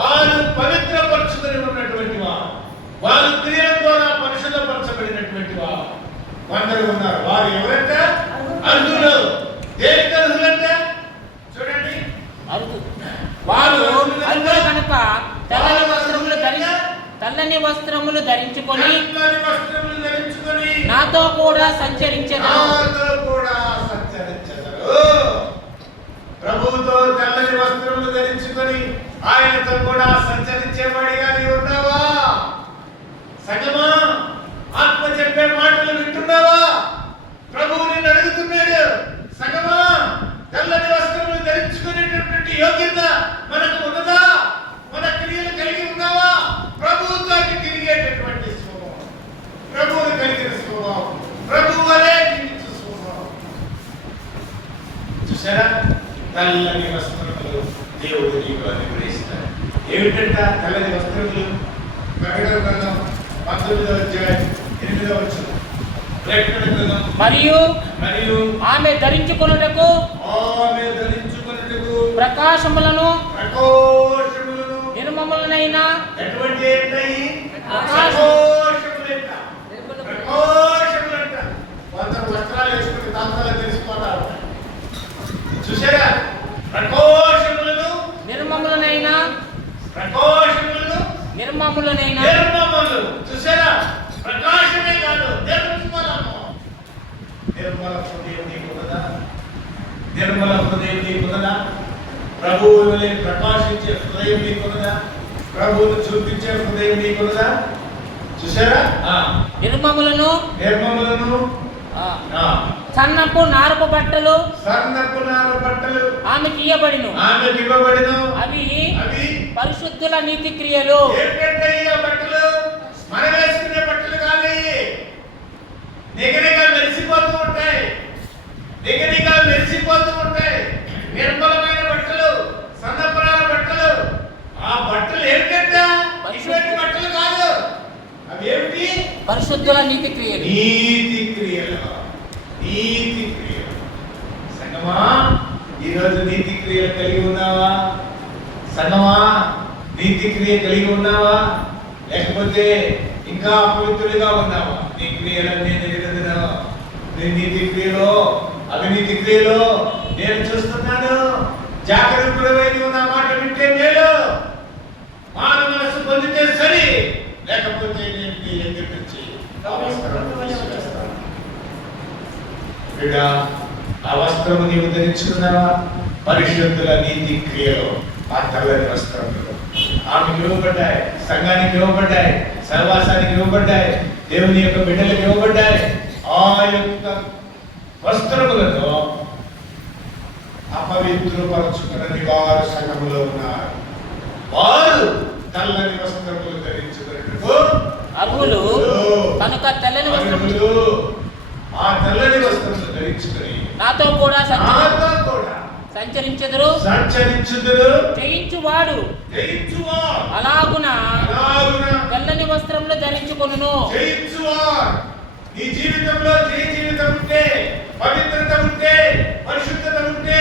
వారు పవిత్రపరచుకుని ఉన్నటువంటి వారు క్రియల ద్వారా పరిశుద్ధపరచబడినటువంటి కొందరు ఉన్నారు. వారు ఎవరంట? అర్హులు. దేనికి అర్హులంట? చూడండి, వారు అర్హులు కనుక తెల్లని వస్త్రములు ధరించుకొని నాతో కూడా సంచరించెదరు. ప్రభువుతో తెల్లని వస్త్రములు ధరించుకొని ఆయనతో కూడా సంచరించేవాడిగా నీవు ఉన్నావా? సంగమా, ఆత్మ చెప్పే మాటలు వింటున్నావా? ప్రభువు నిన్ను అడుగుతున్నాడు, సంగమా, తెల్లని వస్త్రములు ధరించుకునేటటువంటి యోగ్యత మనకు ఉన్నదా? మన క్రియలు కలిగి ఉన్నావా? ప్రభువుతో తిరిగేటటువంటి స్వభావం, ప్రభువుని కలిగిన స్వభావం, ప్రభువు వలె జీవించే స్వభావం. చూసారా, తెల్లని వస్త్రములు దేవుడు నీకు అనుగ్రహిస్తాడు. ఏమిటంట తెల్లని వస్త్రములు? ప్రకటన గ్రంథం 19వ అధ్యాయం 8వ వచనం. ప్రకటన గ్రంథం మరియు ఆమె ధరించుకొనుటకు ప్రకాశములను నిర్మములనైన ఎటువంటి ఏంటయి? ప్రకాశములంట. కొందరు వస్త్రాలు వేసుకుని దాంట్లో తెలిసిపోతారు. చూసారా, ప్రకాశములను నిర్మములనైన చూసారా, ప్రకాశమే కాదు, నిర్మల హృదయం నీకున్నదా? ప్రభువు వలె ప్రకాశించే హృదయం నీకున్నదా? ప్రభువును చూపించే హృదయం నీకున్నదా? చూసారా, నిర్మములను సన్నపు నారపు బట్టలు ఆమెకి ఇవ్వబడిను. అవి పరిశుద్ధుల నీతి క్రియలు. ఏంటంటే ఈ బట్టలు మనం వేసుకునే బట్టలు కాదు, నిగనిగా మెరిసిపోతూ ఉంటాయి, నిర్మలమైన బట్టలు, సన్నపురాల బట్టలు. ఆ బట్టలు ఏమిటంటే ఇటువంటి బట్టలు కాదు, అవి ఏమిటి? పరిశుద్ధుల నీతి క్రియలు. సంగమా, ఈరోజు నీతి క్రియలు కలిగి ఉన్నావా? సంగమా, నీతి క్రియ కలిగి ఉన్నావా? లేకపోతే ఇంకా అపవిత్రులుగా ఉన్నావా? నీ క్రియలన్నీ నిలబెట్టున్నావా? నీ నీతి క్రియలో, అవినీతి క్రియలో నేను చూస్తున్నాను. జాగరూకుడవై నువ్వు నా మాట వింటే మేలు, మానవ మనసు పొందితే సరి, లేకపోతే నేను నీ దగ్గర నుంచి ఆ వస్త్రము నీవు ధరించుకున్నావా? పరిశుద్ధుల నీతి క్రియలో ఆ తెల్లని వస్త్రములు ఆమెకు ఇవ్వబడ్డాయి, సంఘానికి ఇవ్వబడ్డాయి, సహవాసానికి ఇవ్వబడ్డాయి, దేవుని యొక్క బిడ్డలకు ఇవ్వబడ్డాయి. ఆ యొక్క వస్త్రములతో అపవిత్రపరచుకుని వారు సంఘములో ఉన్నారు. వారు తెల్లని వస్త్రములు ధరించుకున్నట్టు అర్హులు కనుక తెల్లని వస్త్రములు, ఆ తెల్లని వస్త్రములు ధరించుకుని నాతో కూడా సంచరించెదరు. చేయించువాడు అలాగున తెల్లని వస్త్రములు ధరించుకొనును. నీ జీవితంలో జయ జీవితం ఉంటే, పవిత్రత ఉంటే, పరిశుద్ధత ఉంటే,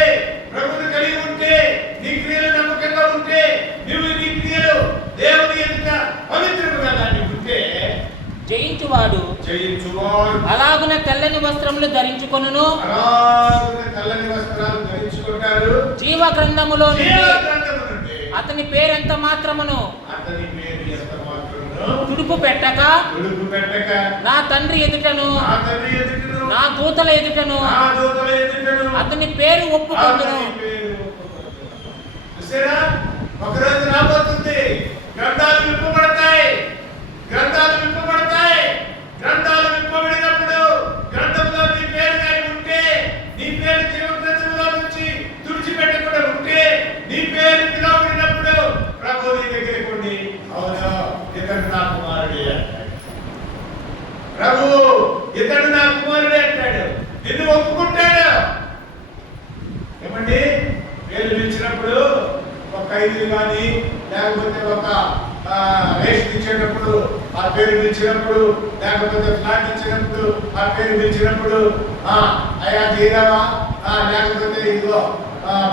ప్రభువుని కలిగి ఉంటే, నీ క్రియలు నమ్మకంగా ఉంటే, నువ్వు నీ క్రియలు దేవుని ఎదుట పవిత్రతగా దాన్ని ఉంటే, జయించువాడు అలాగున తెల్లని వస్త్రములు ధరించుకొనును. జీవ గ్రంథములో అతని పేరు ఎంత మాత్రమును తుడుపు పెట్టక నా తండ్రి ఎదుటను నా దూతల ఎదుటను అతని పేరు ఒప్పుకొందును. ఒకరోజు రాబోతుంది, గ్రంథాలు విప్పబడతాయి. గ్రంథాలు విప్పబడినప్పుడు గ్రంథంలో నీ పేరు కానీ ఉంటే, నీ పేరు జీవ గ్రంథంలో నుంచి తుడిచిపెట్టకుండా ఉంటే, నీ పేరు పిలువబడినప్పుడు ప్రభు నీ దగ్గర ఏమండి పేరు పిలిచినప్పుడు ఒక ఖైదీలు కానీ లేకపోతే ఒక రేషన్ ఇచ్చేటప్పుడు ఆ పేరు పిలిచినప్పుడు, లేకపోతే ఫ్లాట్ ఇచ్చినప్పుడు ఆ పేరు పిలిచినప్పుడు అయ్యా తీరావా, లేకపోతే ఇదిగో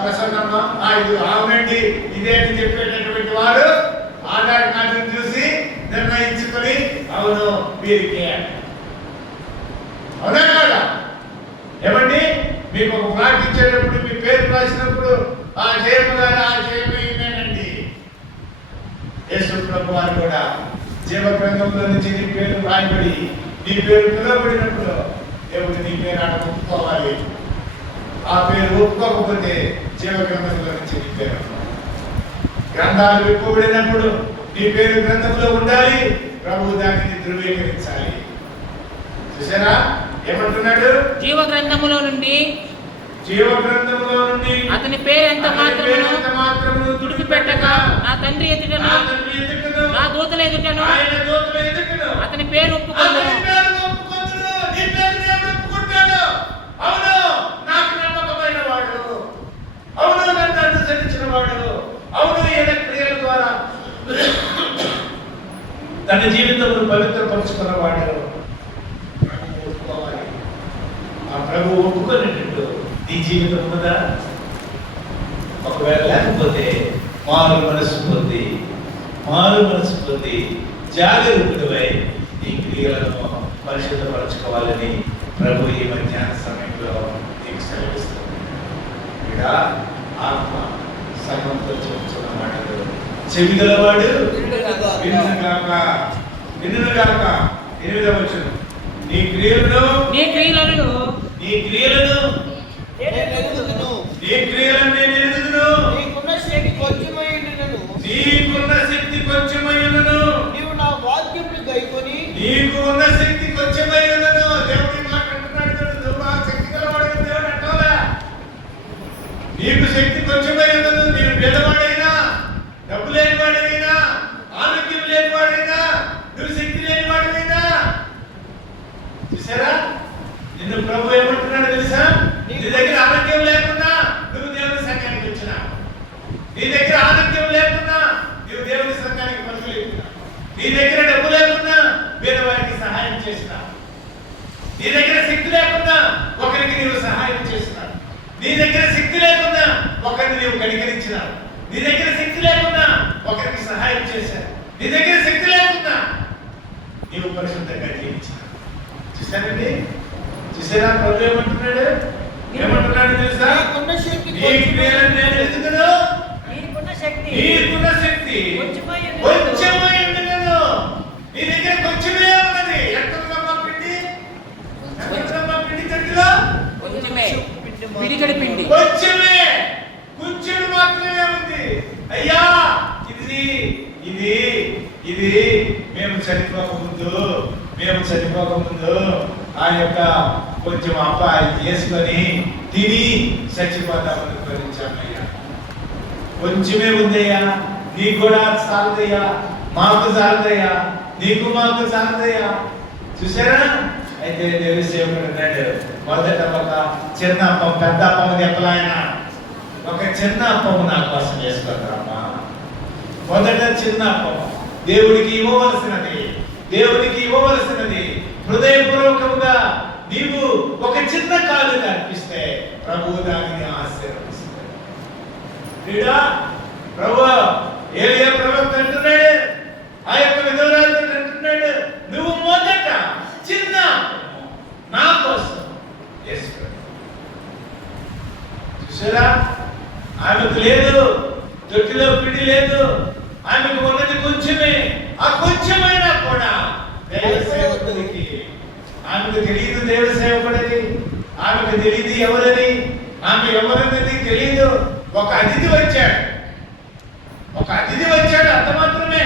ప్రసన్నమ్మ, ఇది అవునండి ఇదేంటి చెప్పేటటువంటి వాడు ఆధార్ కార్డును చూసి నిర్ణయించుకొని అవును వీరికి, అవునా కాదా? ఏమండి మీకు ఒక ఫ్లాట్ ఇచ్చేటప్పుడు మీ పేరు రాసినప్పుడు ఆ జయము గారు ఆ జయము ఇదేనండి. యేసు ప్రభు వారు కూడా జీవ గ్రంథంలో నుంచి నీ పేరు రాయబడి నీ పేరు పిలువబడినప్పుడు దేవుడు నీ పేరు ఆడ ఒప్పుకోవాలి. ఆ పేరు ఒప్పుకోకపోతే జీవ గ్రంథంలో నుంచి నీ పేరు, గ్రంథాలు విప్పబడినప్పుడు నీ పేరు గ్రంథంలో ఉండాలి. ప్రభు దానిని ధృవీకరించాలి. చూసారా ఏమంటున్నాడు? జీవ గ్రంథములో నుండి అతని పేరు ఎంత మాత్రమును తుడిచిపెట్టక నా తండ్రి ఎదుటను నా దూతల ఎదుటను అతని పేరు ఒప్పుకొందును. అవును నాకు నమ్మకమైన వాడు, అవును నన్ను అనుసరించిన వాడు, అవును ఈయన క్రియల ద్వారా తన జీవితంలో పవిత్రపరుచుకున్నవాడు. ఆ ప్రభు ఒప్పుకునేటట్టు నీ జీవితం ఉన్నదా? ఒకవేళ లేకపోతే మారు మనసు పొంది జాగరూకుడివై నీ క్రియలను పరిశుద్ధపరచుకోవాలని ప్రభు ఈ మధ్యాహ్న సమయంలో నీకు సెలవిస్తుంది. ఇక్కడ ఆత్మ సంఘంతో చెబుతున్న మాటలు చెవిగలవాడు వినుగాక. 8వ వచనం, నీ క్రియలను నేను ఎరుగుదును. నీకున్న శక్తి కొంచెమైనను నీవు నా వాక్యములు గైకొని నీకు ఉన్న శక్తి కొంచెమైనను. దేవుడి మాట అంటున్నాడు, నువ్వు ఆ శక్తి గలవాడని దేవుడు అంటావా? నీకు శక్తి కొంచెమైనను, నీవు పేదవాడైనా, డబ్బు లేని వాడివైనా, ఆరోగ్యం లేని వాడైనా, నువ్వు శక్తి లేని వాడివైనా, చూసారా నిన్ను ప్రభు ఏమంటున్నాడు తెలుసా? నీ దగ్గర ఆరోగ్యం లేకున్నా నువ్వు దేవుని సంఘానికి వచ్చినా, నీ దగ్గర ఆరోగ్యం లేకున్నా నువ్వు దేవుని సంఘానికి పలుకులేకున్నా, నీ దగ్గర డబ్బు లేకున్నా పేదవారికి సహాయం చేసినా, నీ దగ్గర శక్తి లేకున్నా ఒకరికి నీవు సహాయం చేసినా, నీ దగ్గర శక్తి లేకున్నా ఒకరిని నీవు కనికరించినా, నీ దగ్గర శక్తి లేకున్నా ఒకరికి సహాయం చేశాను, నీ దగ్గర శక్తి లేకున్నా నీవు పరిశుద్ధంగా జీవించిన. చూసారండి? చూసారా ప్రభు ఏమంటున్నాడు? తెలుసా? నీకున్న శక్తి కొంచెమై ఉండెను. నీ దగ్గర కొంచెమే ఉన్నది. ఎంతమ్మా పిండి? చెట్టులో పిడికడి పిండి కొంచెమే, కొంచెం మాత్రమే ఉంది. అయ్యా ఇది మేము చనిపోకముందు ఆ యొక్క కొంచెం అబ్బాయి చేసుకొని తిని చచ్చిపోతామని భరించామయ్యా. కొంచెమే ఉందయ్యా, నీకు కూడా చాలదయ్యా, మాకు చాలదయ్యా, నీకు మాకు చాలదయ్యా. చూసారా? అయితే దేవి సేవకుడు అన్నాడు, మొదట ఒక చిన్న అప్పం పెద్ద అప్పం చెప్పలాయన, ఒక చిన్న అప్పము నా కోసం చేసుకుంటారమ్మా. మొదట చిన్న అప్పం దేవుడికి ఇవ్వవలసినది హృదయపూర్వకముగా నీవు ఒక చిన్న కాలు కనిపిస్తే ప్రభువు దానిని ఆశీర్వదిస్తాడు. ప్రభు ఏలియా ప్రవక్త అంటున్నాడు, ఆ యొక్క విధవరాలు అంటున్నాడు, నువ్వు మొదట చిన్న నా కోసం చేసుకున్నాడు. చూసారా? ఆమెకు లేదు, తొట్టిలో పిండి లేదు, ఆమెకు ఉన్నది కొంచెమే. ఆ కొంచెమైనా కూడా దైవ సేవకుడికి ఆమెకు తెలియదు, దేవ సేవకుడని ఆమెకు తెలియదు ఎవరని, ఆమె ఎవరన్నది తెలియదు. ఒక అతిథి వచ్చాడు అంత మాత్రమే.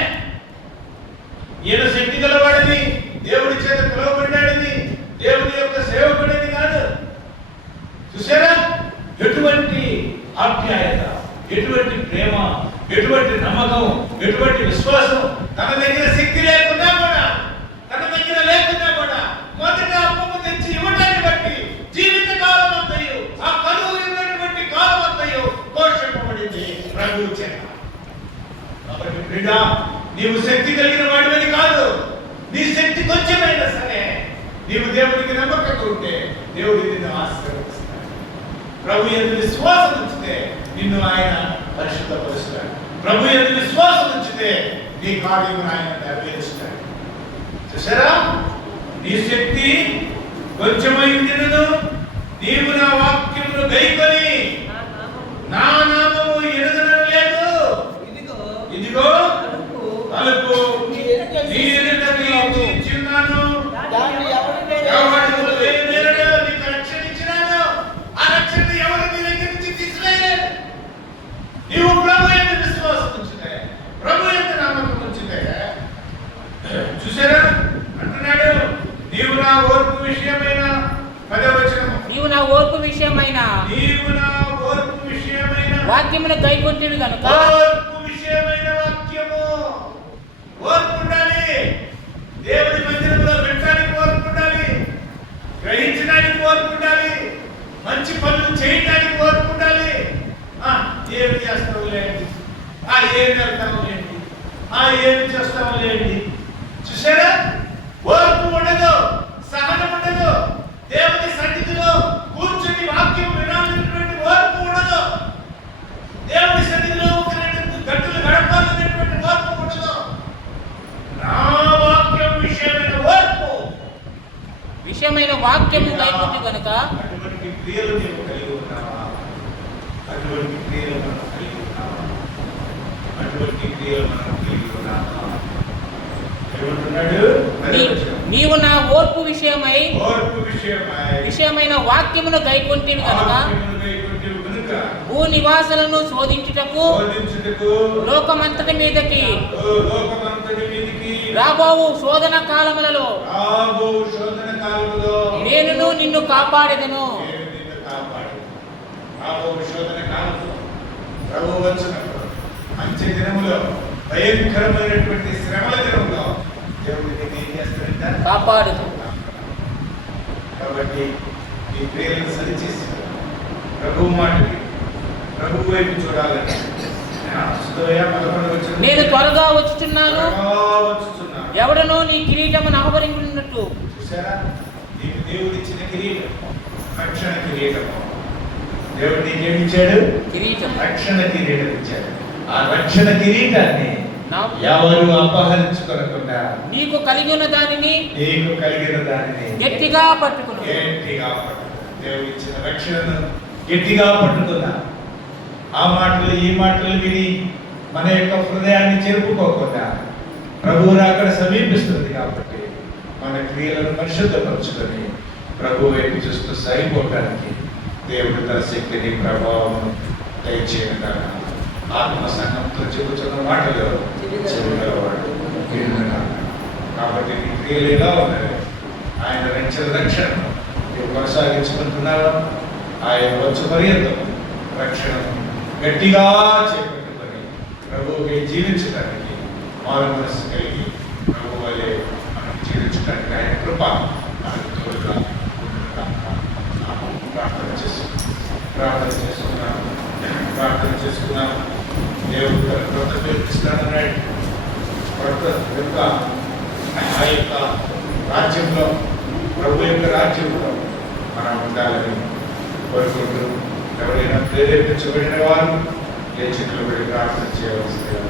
ఈయన శక్తి గలవాడని, దేవుడి చేత పిలువబడ్డాడని, దేవుడి యొక్క సేవకుడని కాదు. చూసారా? ఎటువంటి ఆప్యాయత, ఎటువంటి ప్రేమ, ఎటువంటి నమ్మకం, ఎటువంటి విశ్వాసం. తన దగ్గర శక్తి లేకున్నా కూడా మొదట అప్పము తెచ్చి ఇవ్వడాన్ని బట్టి జీవిత కాలం అంతయు ఆ కలువు ఉన్నటువంటి కాలం బిడ్డా, నీవు శక్తి కలిగిన వాడివని కాదు. నీ శక్తి కొంచెమైనా సరే నీవు దేవునికి నమ్మకంగా ఉంటే దేవుడు నిన్ను ఆశీర్వదిస్తాడు. ప్రభు యందు విశ్వాసం ఉంచితే నిన్ను ఆయన పరిశుద్ధపరుస్తాడు. ప్రభు యందు విశ్వాసం ఉంచితే నీ కార్యమును ఆయన నెరవేరుస్తాడు. చూసారా, నీ శక్తి కొంచెమై ఉండినను నీవు నా వాక్యమును గైకొని నా నామము ఎరుగడం లేదు. ఇదిగో తలుపు నీ ఎదుట నిలిచియున్నాను. ఎవడు లేనివాడు నీకు రక్షణ ఇచ్చినాను. ఆ రక్షణ ఎవరు నీ దగ్గర నుంచి తీసివేయలేరు. నీవు ప్రభు యందు విశ్వాసం ఉంచితే, ప్రభు యందు నమ్మకం ఉంచితే. చూసారా, అంటున్నాడు, నీవు నా ఓర్పు విషయమైన 10వ వచనము, నీవు నా ఓర్పు విషయమైన వాక్యమును గైకొంటివి గనుక. ఓర్పు విషయమైన వాక్యము. ఓర్పు ఉండాలి. దేవుని మందిరంలో వినడానికి ఓర్పు ఉండాలి, గ్రహించడానికి ఓర్పు ఉండాలి, మంచి పనులు చేయడానికి ఓర్పు ఉండాలి. ఏమి చేస్తావు లేండి, ఏమి వెళ్తావు లేండి, ఏమి చేస్తావు లేండి. చూసారా, ఓర్పు ఉండదు, సహనం ఉండదు. దేవుని సన్నిధిలో కూర్చుని వాక్యం వినాలనేటువంటి ఓర్పు ఉండదు. దేవుని సన్నిధిలో ఒక 2 గంటలు గడపాలనేటువంటి ఓర్పు ఉండదు. నా వాక్యం విషయమైన వాక్యము గైకొంటి గనుక. అటువంటి క్రియలు నీవు కలిగి ఉన్నావా? అటువంటి క్రియలు మనం కలిగి ఉన్నావా? అటువంటి క్రియలు మనం కలిగి ఉన్నావా? నీవు నా ఓర్పు విషయమైన వాక్యమును గైకొంటివి గనుక భూ నివాసులను శోధించుటకు లోకమంతటి మీదకి రాబోవు శోధన కాలములలో నేను నిన్ను కాపాడెదను. మంచి దినములో, భయంకరమైనటువంటి శ్రమల దినంలో దేవుడు ఏం చేస్తాడంట? కాపాడు. కాబట్టి ఈ ప్రేరణ సరిచేసి ప్రభు మాటకి, ప్రభు వైపు చూడాలని. నేను త్వరగా వచ్చుచున్నాను, ఎవడనో నీ కిరీటమును అపహరించున్నట్టు. చూసారా, నీకు దేవుడు ఇచ్చిన కిరీటం రక్షణ కిరీటము. దేవుడు నీకేమి ఇచ్చాడు? కిరీటం, రక్షణ కిరీటం ఇచ్చాడు. ఆ రక్షణ కిరీటాన్ని ఎవరు అపహరించుకోకుండా నీకు కలిగిన దానిని గట్టిగా పట్టుకును. దేవుడు ఇచ్చిన రక్షణను గట్టిగా పట్టుకున్నా. ఆ మాటలు ఈ మాటలు విని మన యొక్క హృదయాన్ని చెరుపుకోకుండా ప్రభువు అక్కడ సమీపిస్తుంది కాబట్టి మన క్రియలను పరిశుద్ధపరచుకొని ప్రభు వైపు చూస్తూ సాగిపోవటానికి దేవుడు తన శక్తిని ప్రభావం దయచేయడం కాక ఆత్మ సంఘంతో చెబుతున్న మాటలు చెబుతావాడు. కాబట్టి నీ క్రియలు ఎలా ఉన్నాయి? ఆయన రక్షణ నువ్వు కొనసాగించుకుంటున్నావా? ఆయన వచ్చు పర్యంతం రక్షణను గట్టిగా చేపట్టుకొని ప్రభువుకి జీవించడానికి మారు మనస్సు కలిగి ప్రభు వలె మనం జీవించడానికి ఆయన కృప మనకు తోడుగా ప్రార్థన చేసుకున్నాం. దేవుడు కొత్త పిలిపిస్తానన్నాడు. కొత్త యొక్క ఆ యొక్క రాజ్యంలో, ప్రభు యొక్క రాజ్యంలో మనం ఉండాలని కోరుకుంటూ ఎవరైనా ప్రేరేపించబడిన వారు లేచి నిలబడి ప్రార్థన చేయవలసిందిగా